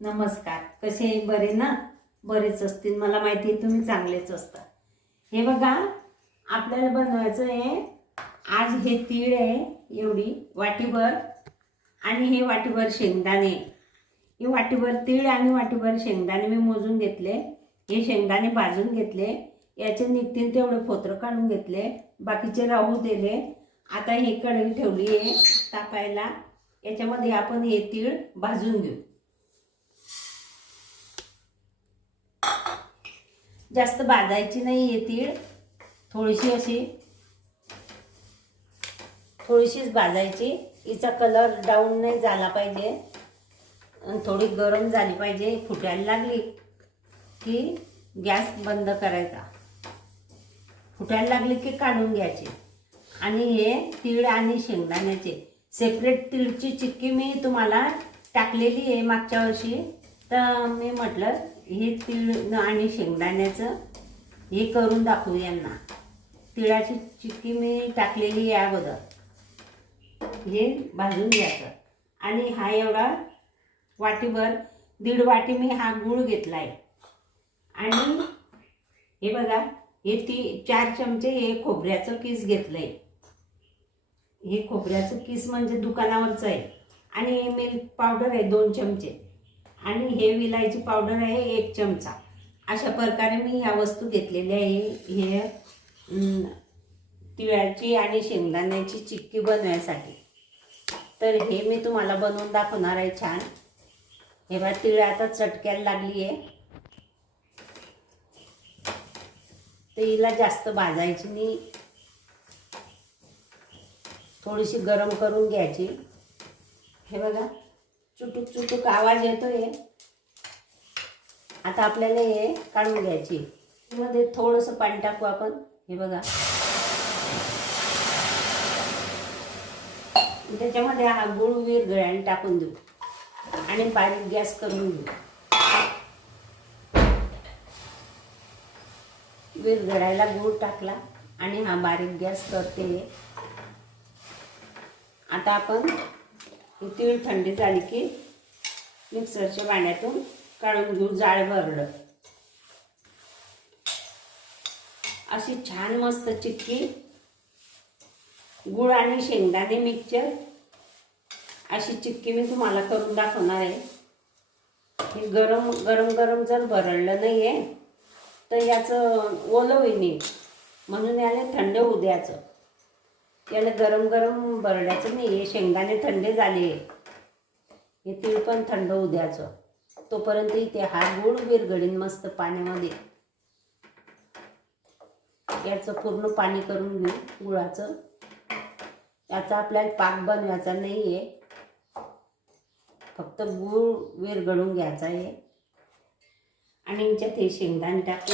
नमस्कार. कसे बरे ना? बरेच असतील, मला माहिती आहे तुम्ही चांगलेच असता. हे बघा, आपल्याला बनवायचं आहे आज. हे तीळ आहे एवढी वाटीभर, आणि हे वाटीभर शेंगदाणे. हे वाटीभर तीळ आणि वाटीभर शेंगदाणे मी मोजून घेतले. हे शेंगदाणे भाजून घेतले, याचे निघतील तेवढे फोत्र काढून घेतले, बाकीचे राहू दिले. आता हे कढई ठेवली आहे तापायला. याच्यामध्ये आपण हे तीळ भाजून घेऊ. जास्त भाजायची नाही आहे तीळ, थोडीशीच भाजायची. हिचा कलर डाऊन नाही झाला पाहिजे, थोडी गरम झाली पाहिजे. फुटायला लागली की गॅस बंद करायचा. फुटायला लागली की काढून घ्यायची. आणि हे तीळ आणि शेंगदाण्याचे सेपरेट तीळची चिक्की मी तुम्हाला टाकलेली आहे मागच्या वर्षी. तर मी म्हटलं हे तीळ आणि शेंगदाण्याचं हे करून दाखवू यांना. तिळाची चिक्की मी टाकलेली आहे अगोदर. हे भाजून घ्यायचं. आणि हा एवढा वाटीभर, 1.5 वाटी मी हा गूळ घेतला आहे. आणि हे बघा, हे 4 चमचे हे खोबऱ्याचं किस घेतलं आहे. हे खोबऱ्याचं किस म्हणजे दुकानावरचं आहे. आणि हे मिल्क पावडर आहे 2 चमचे. आणि हे विलायची पावडर आहे 1 चमचा. अशा प्रकारे मी ह्या वस्तू घेतलेल्या आहे हे तिळाची आणि शेंगदाण्याची चिक्की बनवण्यासाठी. तर हे मी तुम्हाला बनवून दाखवणार आहे छान. हे बघा, तीळ आता चटक्याला लागली आहे. तर हिला जास्त भाजायची नाही, थोडीशी गरम करून घ्यायची. हे बघा, चुटुक चुटुक आवाज येतोय. आता आपल्याला हे काढून घ्यायची. मध्ये थोडंसं पाणी टाकू आपण. हे बघा, त्याच्यामध्ये हा गूळ विरघळायला टाकून देऊ आणि बारीक गॅस करून घेऊ. विरघळायला गूळ टाकला आणि हा बारीक गॅस करते. आता आपण ही तीळ थंडी झाली की मिक्सरच्या भांड्यातून काढून घेऊ. जाळ भरलं अशी छान मस्त चिक्की, गूळ आणि शेंगदाणे मिक्सचर, अशी चिक्की मी तुम्हाला करून दाखवणार आहे. हे गरम गरम गरम जर भरडलं नाही आहे तर याचं ओलं होईल, म्हणून याला थंड होऊ द्यायचं. याला गरम गरम भरडायचं नाही. हे शेंगदाणे थंडे झाले, हे तीळ पण थंड होऊ द्यायचं. तोपर्यंत इथे हा गूळ विरघळीन मस्त पाण्यामध्ये. याचं पूर्ण पाणी करून घेऊ गुळाचं. याचा आपल्याला पाक बनवायचा नाही आहे, फक्त गूळ विरघळून घ्यायचा आहे. आणि याच्यात हे शेंगदाणे टाकू.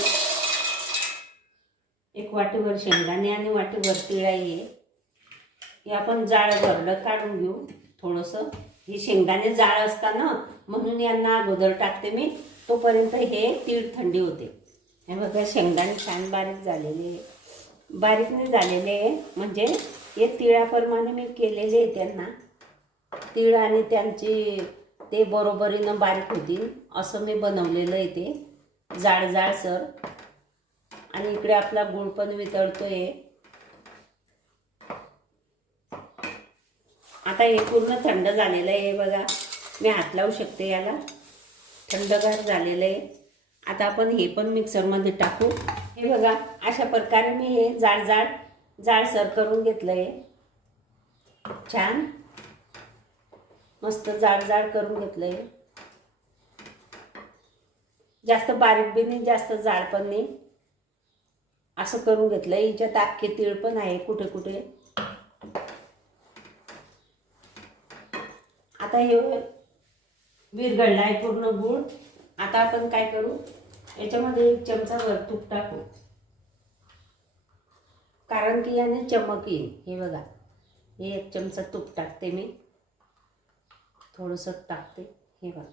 1 वाटीभर शेंगदाणे आणि वाटीभर तीळ आहे. हे आपण जाळ भरलं काढून घेऊ थोडंसं. हे शेंगदाणे जाळ असताना म्हणून यांना अगोदर टाकते मी, तोपर्यंत हे तीळ थंडी होते. हे बघा, शेंगदाणे छान बारीक झालेले, बारीक नाही झालेले म्हणजे हे तिळाप्रमाणे मी केलेले आहे त्यांना. तीळ आणि त्यांची ते बरोबरीनं बारीक होतील असं मी बनवलेलं आहे ते जाड जाडसर. आणि इकडे आपला गूळ पण वितळतोय. आता हे पूर्ण थंड झालेलं आहे. हे बघा, मी हात लावू शकते याला, थंडगार झालेलं आहे. आता आपण हे पण मिक्सरमध्ये टाकू. हे बघा, अशा प्रकारे मी हे जाडसर करून घेतलं आहे. छान मस्त जाड करून घेतलं आहे. जास्त बारीक बी नाही, जास्त जाड पण नाही, असं करून घेतलं आहे. हिच्यात अख्खे तीळ पण आहे कुठे कुठे. आता हे विरघळलं आहे पूर्ण गूळ. आता आपण काय करू, याच्यामध्ये 1 चमचा वर तूप टाकू, कारण की याने चमक येईल. हे बघा, हे 1 चमचा तूप टाकते मी, थोडंसं टाकते. हे बघा,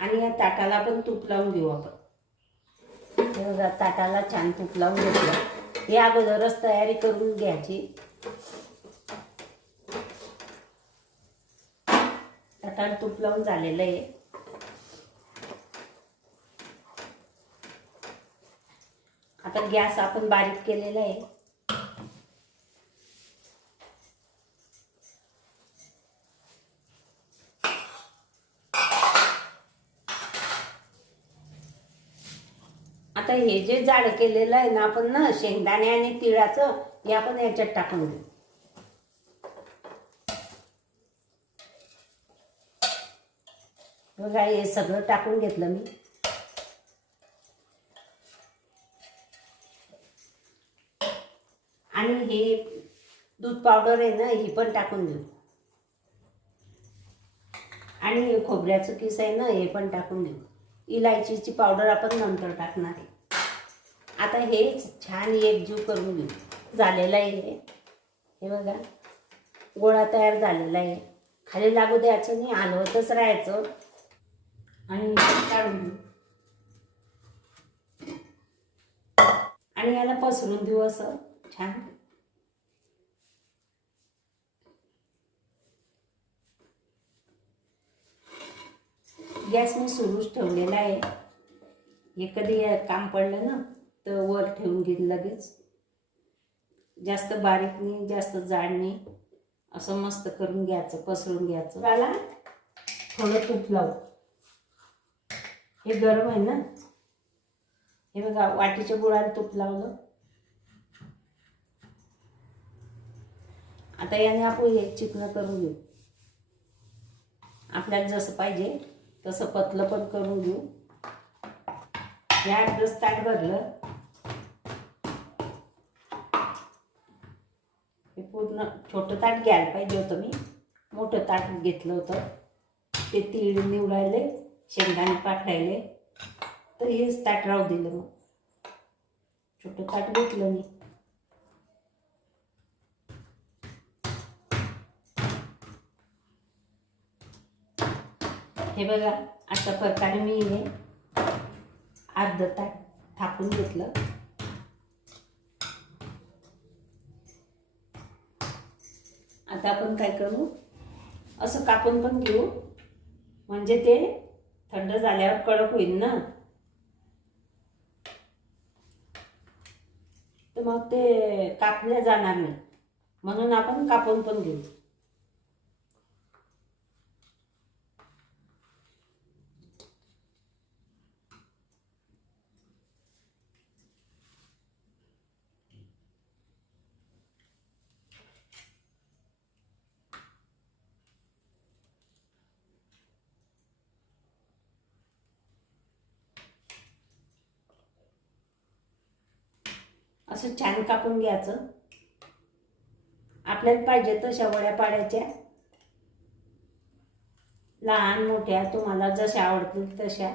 आणि या ताटाला पण तूप लावून घेऊ आपण. हे बघा, ताटाला छान तूप लावून घेतलं. हे अगोदरच तयारी करून घ्यायची. ताट तूप लावून झालेलं आहे. आता गॅस आपण बारीक केलेला आहे. आता हे जे जाड केलेलं आहे ना आपण ना शेंगदाणे आणि तिळाचं, हे आपण याच्यात टाकून देऊ. बघा हे सगळं टाकून घेतलं मी. आणि हे दूध पावडर आहे ना ही पण टाकून देऊ. आणि हे खोबऱ्याचं किस आहे ना हे पण टाकून देऊ. इलायचीची पावडर आपण नंतर टाकणार आहे. आता हे छान एकजीव करून घेऊ. झालेलं आहे हे बघा, गोळा तयार झालेला आहे. खाली लागू द्यायचं नाही, हलवतच राहायचं आणि काढून घेऊ. आणि याला पसरून देऊ असं छान. गॅस मी सुरूच ठेवलेला आहे. हे कधी काम पडलं ना तर वर ठेवून घेईन लगेच. जास्त बारीक नाही, जास्त जाड नाही, असं मस्त करून घ्यायचं, पसरून घ्यायचं. त्याला थोडं तूप लावू. हे गरम आहे ना, हे बघा वाटीच्या बुडाला तूप लावलं. आता याने आपण हे चिकन करून घेऊ. आपल्याला जसं पाहिजे तसं पतलं पण करून घेऊ. हे 8-10 ताट भरलं. हे पूर्ण छोटं ताट घ्यायला पाहिजे होतं, मी मोठं ताट घेतलं होतं. ते तीळ निवडायले, शेंगदाणे पाठवायले, तर हेच ताट राहू दिलं. मग छोटं ताट घेतलं मी. हे बघा अशा प्रकारे मी हे अर्ध ताट थापून घेतलं. आता आपण काय करू, असं कापून पण घेऊ, म्हणजे ते थंड झाल्यावर कडक होईल ना, तर मग ते कापल्या जाणार नाही. म्हणून आपण कापून पण घेऊ. असं छान कापून घ्यायचं. आपल्याला पाहिजे तशा वड्या पाडायच्या, लहान मोठ्या तुम्हाला जशा आवडतील तशा.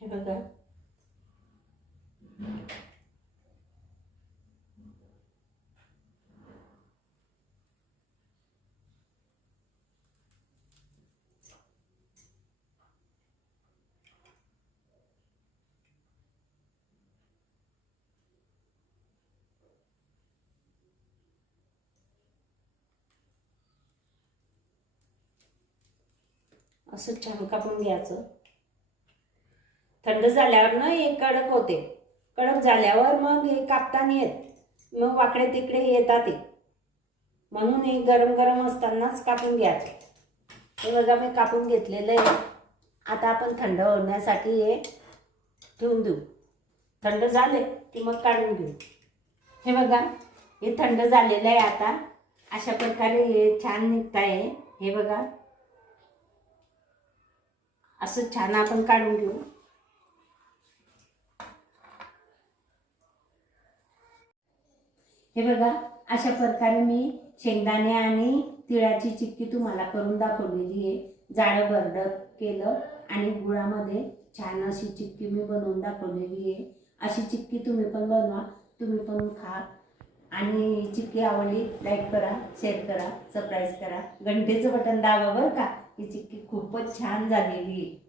हे बघा असं छान कापून घ्यायचं. थंड झाल्यावर ना हे कडक होते. कडक झाल्यावर मग हे कापता नाही येत, मग वाकडे तिकडे येतात ते. म्हणून हे गरम गरम असतानाच कापून घ्यायचं. हे बघा मी कापून घेतलेलं आहे. आता आपण थंड होण्यासाठी हे ठेवून देऊ. थंड झाले की मग काढून घेऊ. हे बघा हे थंड झालेलं आहे. आता अशा प्रकारे हे छान निघत आहे. हे बघा असं छान आपण काढून घेऊ. हे बघा अशा प्रकारे मी शेंगदाणे आणि तिळाची चिक्की तुम्हाला करून दाखवलेली आहे. जाडं भरडं केलं आणि गुळामध्ये छान अशी चिक्की मी बनवून दाखवलेली आहे. अशी चिक्की तुम्ही पण बनवा, तुम्ही पण खा. आणि चिक्की आवडली लाईक करा, शेअर करा, सबस्क्राईब करा, घंटेचं बटन दाबा बरं का. ही चिक्की खूपच छान झालेली आहे.